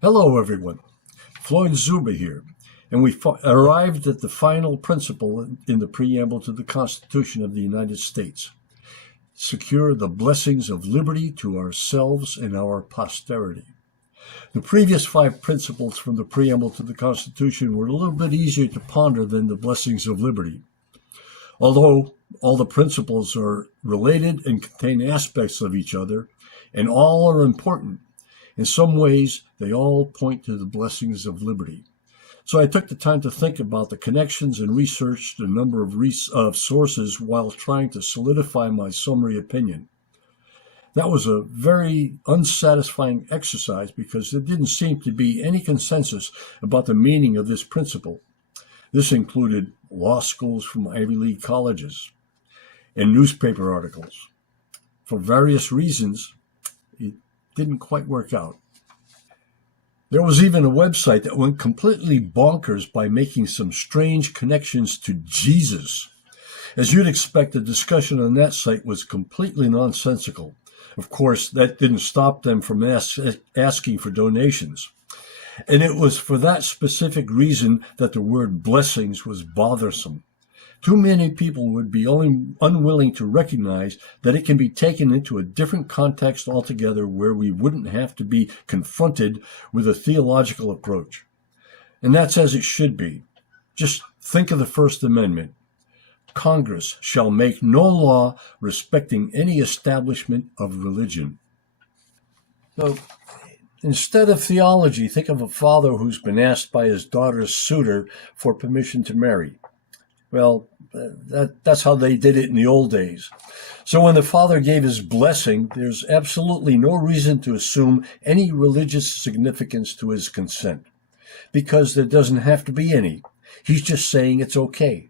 Hello, everyone. Floyd Zuber here, and we arrived at the final principle in the Preamble to the Constitution of the United States. Secure the blessings of liberty to ourselves and our posterity. The previous 5 principles from the Preamble to the Constitution were a little bit easier to ponder than the blessings of liberty. Although all the principles are related and contain aspects of each other, and all are important, in some ways, they all point to the blessings of liberty. So I took the time to think about the connections and researched a number of sources while trying to solidify my summary opinion. That was a very unsatisfying exercise because there didn't seem to be any consensus about the meaning of this principle. This included law schools from Ivy League colleges and newspaper articles. For various reasons, it didn't quite work out. There was even a website that went completely bonkers by making some strange connections to Jesus. As you'd expect, the discussion on that site was completely nonsensical. Of course, that didn't stop them from asking for donations. And it was for that specific reason that the word blessings was bothersome. Too many people would be unwilling to recognize that it can be taken into a different context altogether where we wouldn't have to be confronted with a theological approach. And that's as it should be. Just think of the First Amendment. Congress shall make no law respecting any establishment of religion. So, instead of theology, think of a father who's been asked by his daughter's suitor for permission to marry. Well, that's how they did it in the old days. So when the father gave his blessing, there's absolutely no reason to assume any religious significance to his consent, because there doesn't have to be any. He's just saying it's okay.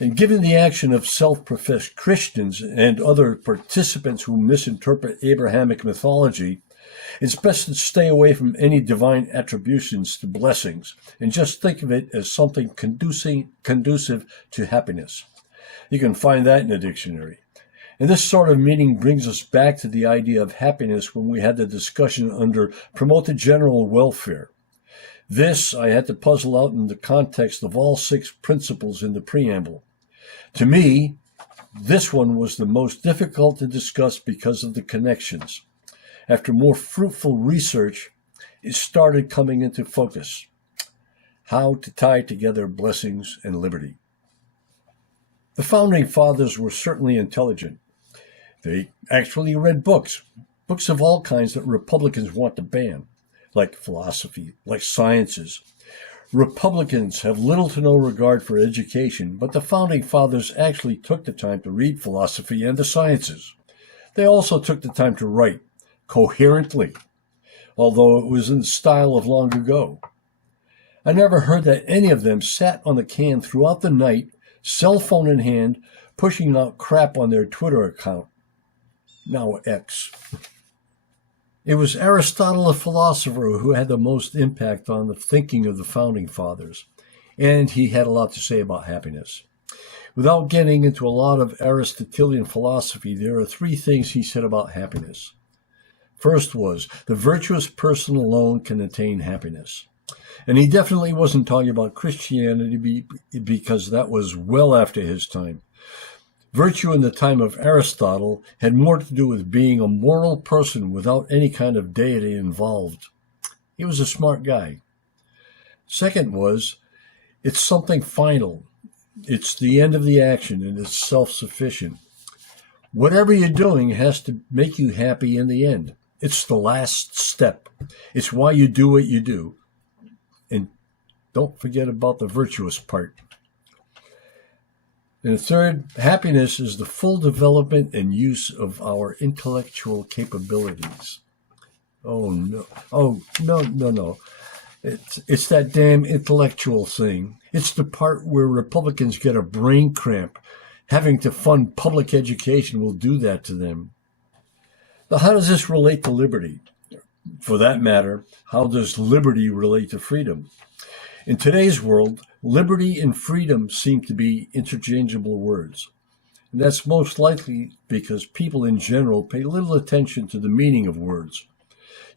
And given the action of self-professed Christians and other participants who misinterpret Abrahamic mythology, it's best to stay away from any divine attributions to blessings and just think of it as something conducive to happiness. You can find that in the dictionary. And this sort of meaning brings us back to the idea of happiness when we had the discussion under promoted general welfare. This I had to puzzle out in the context of all 6 principles in the preamble. To me, this one was the most difficult to discuss because of the connections. After more fruitful research, it started coming into focus. How to tie together blessings and liberty. The Founding Fathers were certainly intelligent. They actually read books of all kinds that Republicans want to ban, like philosophy, like sciences. Republicans have little to no regard for education, but the Founding Fathers actually took the time to read philosophy and the sciences. They also took the time to write coherently, although it was in the style of long ago. I never heard that any of them sat on the can throughout the night, cell phone in hand, pushing out crap on their Twitter account, now X. It was Aristotle, the philosopher, who had the most impact on the thinking of the Founding Fathers, and he had a lot to say about happiness. Without getting into a lot of Aristotelian philosophy, there are 3 things he said about happiness. First was, the virtuous person alone can attain happiness. And he definitely wasn't talking about Christianity because that was well after his time. Virtue in the time of Aristotle had more to do with being a moral person without any kind of deity involved. He was a smart guy. Second was, it's something final. It's the end of the action and it's self-sufficient. Whatever you're doing has to make you happy in the end. It's the last step. It's why you do what you do. And don't forget about the virtuous part. And third, happiness is the full development and use of our intellectual capabilities. Oh, no. It's that damn intellectual thing. It's the part where Republicans get a brain cramp. Having to fund public education will do that to them. Now, how does this relate to liberty? For that matter, how does liberty relate to freedom? In today's world, liberty and freedom seem to be interchangeable words. And that's most likely because people in general pay little attention to the meaning of words.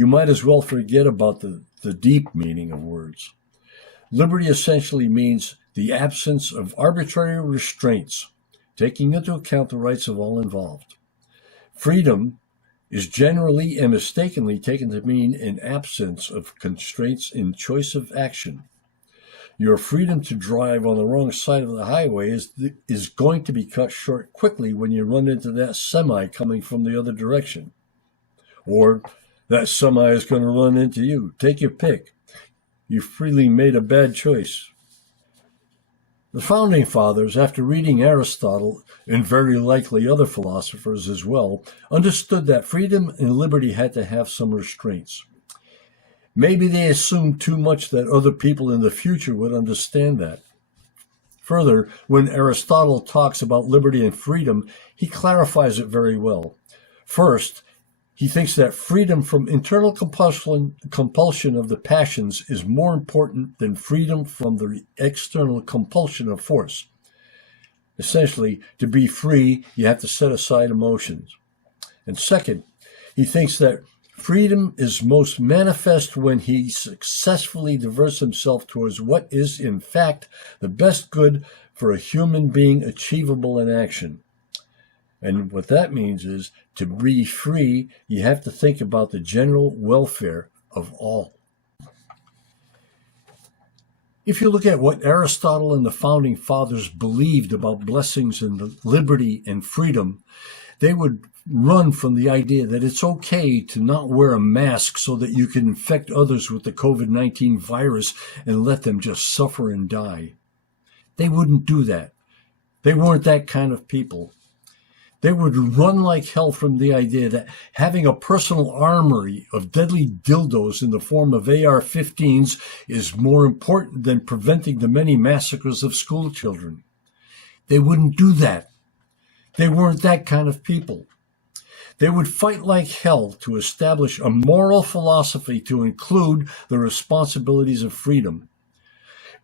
you might as well forget about the deep meaning of words. Liberty essentially means the absence of arbitrary restraints, taking into account the rights of all involved. Freedom is generally and mistakenly taken to mean an absence of constraints in choice of action. Your freedom to drive on the wrong side of the highway is going to be cut short quickly when you run into that semi coming from the other direction. Or that semi is going to run into you. Take your pick. You freely made a bad choice. The Founding Fathers, after reading Aristotle, and very likely other philosophers as well, understood that freedom and liberty had to have some restraints. Maybe they assumed too much that other people in the future would understand that. Further, when Aristotle talks about liberty and freedom, he clarifies it very well. First, he thinks that freedom from internal compulsion of the passions is more important than freedom from the external compulsion of force. Essentially, to be free, you have to set aside emotions. And second, he thinks that freedom is most manifest when he successfully diverts himself towards what is, in fact, the best good for a human being achievable in action. And what that means is, to be free, you have to think about the general welfare of all. If you look at what Aristotle and the Founding Fathers believed about blessings and liberty and freedom, they would run from the idea that it's okay to not wear a mask so that you can infect others with the COVID-19 virus and let them just suffer and die. They wouldn't do that. They weren't that kind of people. They would run like hell from the idea that having a personal armory of deadly dildos in the form of AR-15s is more important than preventing the many massacres of school children. They wouldn't do that. They weren't that kind of people. They would fight like hell to establish a moral philosophy to include the responsibilities of freedom.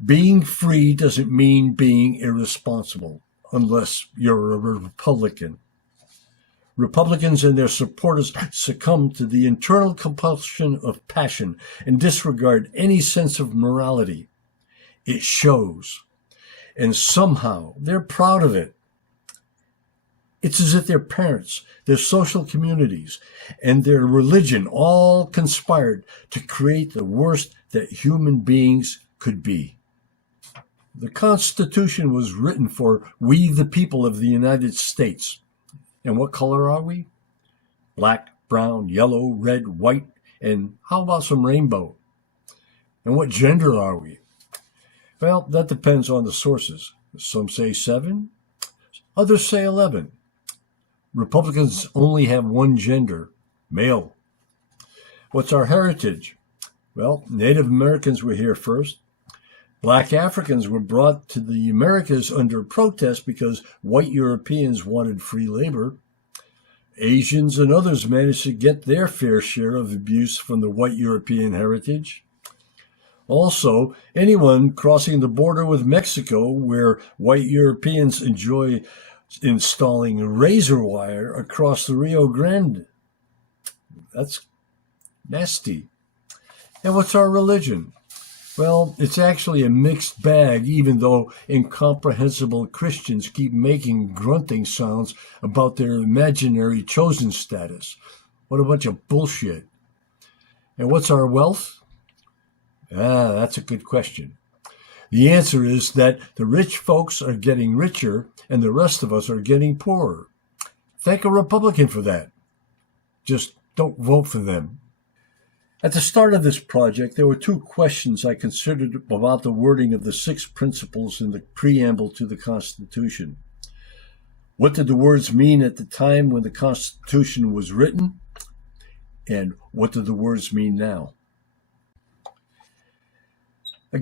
Being free doesn't mean being irresponsible, unless you're a Republican. Republicans and their supporters succumb to the internal compulsion of passion and disregard any sense of morality. It shows. And somehow they're proud of it. It's as if their parents, their social communities, and their religion all conspired to create the worst that human beings could be. The Constitution was written for we the people of the United States. And what color are we? Black, brown, yellow, red, white, and how about some rainbow? And what gender are we? Well, that depends on the sources. Some say 7, others say 11. Republicans only have one gender, male. What's our heritage? Well, Native Americans were here first. Black Africans were brought to the Americas under protest because white Europeans wanted free labor. Asians and others managed to get their fair share of abuse from the white European heritage. Also, anyone crossing the border with Mexico, where white Europeans enjoy installing razor wire across the Rio Grande. That's nasty. And what's our religion? Well, it's actually a mixed bag, even though incomprehensible Christians keep making grunting sounds about their imaginary chosen status. What a bunch of bullshit. And what's our wealth? That's a good question. The answer is that the rich folks are getting richer and the rest of us are getting poorer. Thank a Republican for that. Just don't vote for them. At the start of this project, there were 2 questions I considered about the wording of the 6 principles in the Preamble to the Constitution. What did the words mean at the time when the Constitution was written? And what do the words mean now?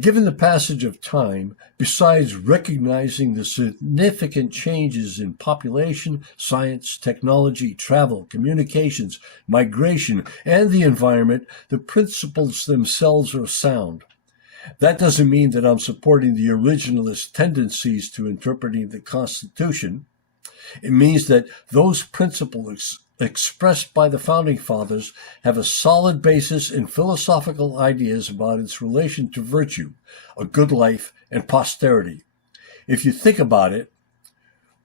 Given the passage of time, besides recognizing the significant changes in population, science, technology, travel, communications, migration, and the environment, the principles themselves are sound. That doesn't mean that I'm supporting the originalist tendencies to interpreting the Constitution. It means that those principles expressed by the Founding Fathers have a solid basis in philosophical ideas about its relation to virtue, a good life, and posterity. If you think about it,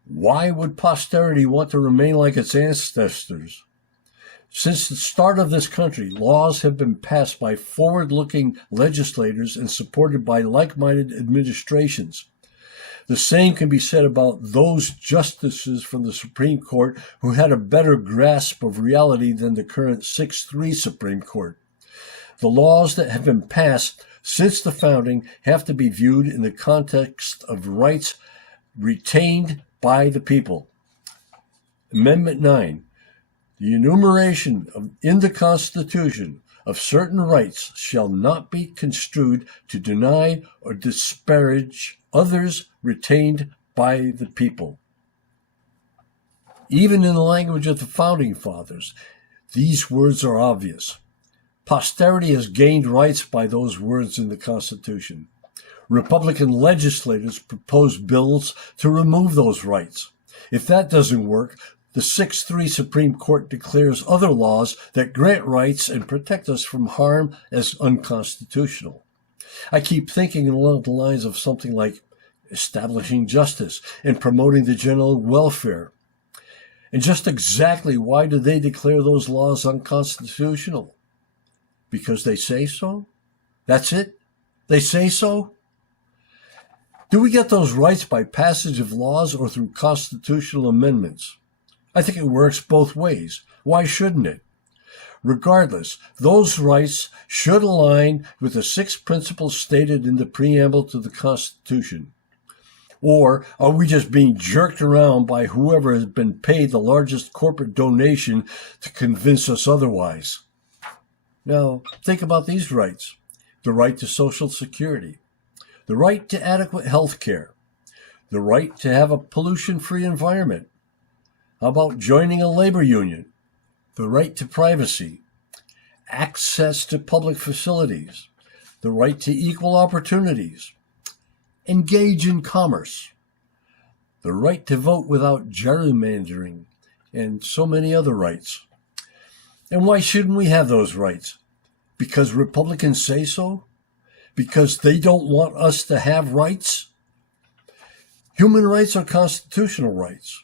why would posterity want to remain like its ancestors? Since the start of this country, laws have been passed by forward-looking legislators and supported by like-minded administrations. The same can be said about those justices from the Supreme Court who had a better grasp of reality than the current 6-3 Supreme Court. The laws that have been passed since the founding have to be viewed in the context of rights retained by the people. Amendment 9. The enumeration in the Constitution of certain rights shall not be construed to deny or disparage others retained by the people. Even in the language of the Founding Fathers, these words are obvious. Posterity has gained rights by those words in the Constitution. Republican legislators propose bills to remove those rights. If that doesn't work, the 6-3 Supreme Court declares other laws that grant rights and protect us from harm as unconstitutional. I keep thinking along the lines of something like establishing justice and promoting the general welfare. And just exactly why do they declare those laws unconstitutional? Because they say so? That's it? They say so? Do we get those rights by passage of laws or through constitutional amendments? I think it works both ways. Why shouldn't it? Regardless, those rights should align with the 6 principles stated in the preamble to the Constitution. Or are we just being jerked around by whoever has been paid the largest corporate donation to convince us otherwise? Now, think about these rights. The right to Social Security, the right to adequate health care, the right to have a pollution-free environment. How about joining a labor union? The right to privacy, access to public facilities, the right to equal opportunities, engage in commerce, the right to vote without gerrymandering, and so many other rights. And why shouldn't we have those rights? Because Republicans say so? Because they don't want us to have rights? Human rights are constitutional rights.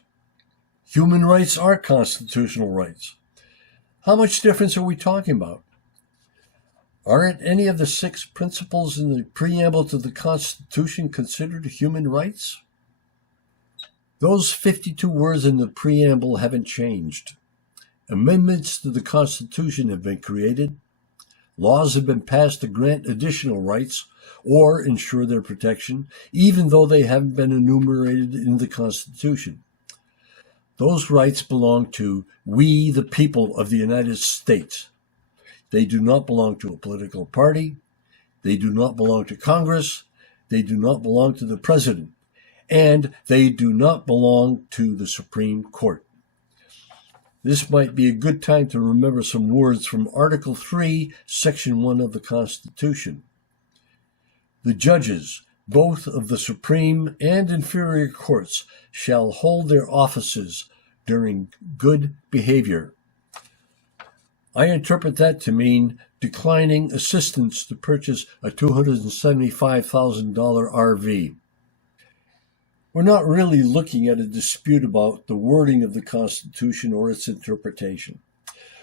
Human rights are constitutional rights. How much difference are we talking about? Aren't any of the 6 principles in the preamble to the Constitution considered human rights? Those 52 words in the preamble haven't changed. Amendments to the Constitution have been created. Laws have been passed to grant additional rights or ensure their protection, even though they haven't been enumerated in the Constitution. Those rights belong to we, the people of the United States. They do not belong to a political party. They do not belong to Congress. They do not belong to the president. And they do not belong to the Supreme Court. This might be a good time to remember some words from Article 3, Section 1 of the Constitution. The judges, both of the Supreme and inferior courts, shall hold their offices during good behavior. I interpret that to mean declining assistance to purchase a $275,000 RV. We're not really looking at a dispute about the wording of the Constitution or its interpretation.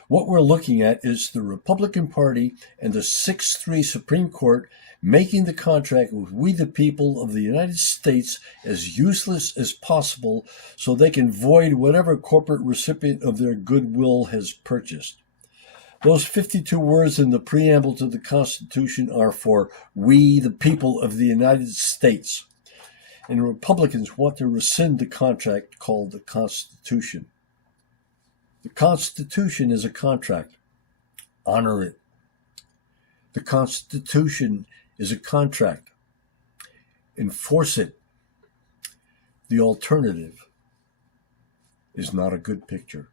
What we're looking at is the Republican Party and the 6-3 Supreme Court making the contract with we the people of the United States as useless as possible so they can void whatever corporate recipient of their goodwill has purchased. Those 52 words in the preamble to the Constitution are for we the people of the United States. And Republicans want to rescind the contract called the Constitution. The Constitution is a contract. Honor it. The Constitution is a contract. Enforce it. The alternative is not a good picture.